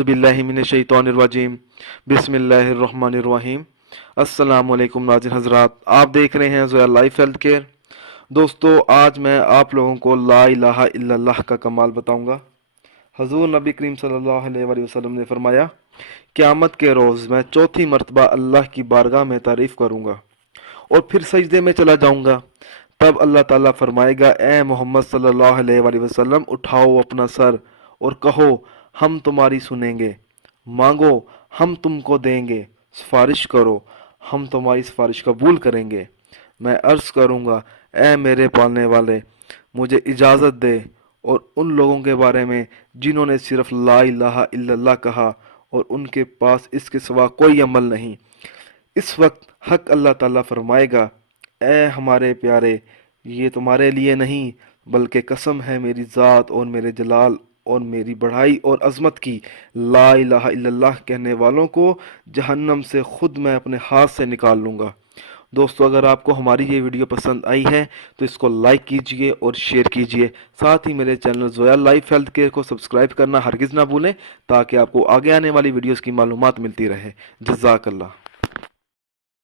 औज़ु बिल्लाहि मिनश्शैतानिर्रजीम बिस्मिल्लाहिर्रहमानिर्रहीम। अस्सलाम वालेकुम नाज़रीन हज़रात, आप देख रहे हैं ज़ोया लाइफ हेल्थ केयर। दोस्तों, आज मैं आप लोगों को ला इलाहा इल्लल्लाह का कमाल बताऊंगा। हजूर नबी करीम सल्लल्लाहु अलैहि वसल्लम ने फरमाया, क़यामत के रोज़ मैं चौथी मरतबा अल्लाह की बारगाह में तारीफ़ करूंगा और फिर सजदे में चला जाऊंगा। तब अल्लाह ताला फरमाएगा, ए मोहम्मद सल्लल्लाहु अलैहि वसल्लम, उठाओ अपना सर और कहो, हम तुम्हारी सुनेंगे। मांगो, हम तुमको देंगे। सिफारिश करो, हम तुम्हारी सिफारिश कबूल करेंगे। मैं अर्ज़ करूँगा, ए मेरे पालने वाले, मुझे इजाज़त दे और उन लोगों के बारे में जिन्होंने सिर्फ ला इलाहा इल्लल्लाह कहा और उनके पास इसके सिवा कोई अमल नहीं। इस वक्त हक अल्लाह ताला फरमाएगा, ए हमारे प्यारे, ये तुम्हारे लिए नहीं बल्कि कसम है मेरी ज़ात और मेरे जलाल और मेरी बढ़ाई और अज़मत की, ला इलाहा इल्लल्लाह कहने वालों को जहन्नम से खुद मैं अपने हाथ से निकाल लूँगा। दोस्तों, अगर आपको हमारी ये वीडियो पसंद आई है तो इसको लाइक कीजिए और शेयर कीजिए। साथ ही मेरे channel Zoya life health care को सब्सक्राइब करना हरगिज़ ना भूलें, ताकि आपको आगे आने वाली वीडियोज़ की मालूमात मिलती रहे। जज़ाकल्लाह।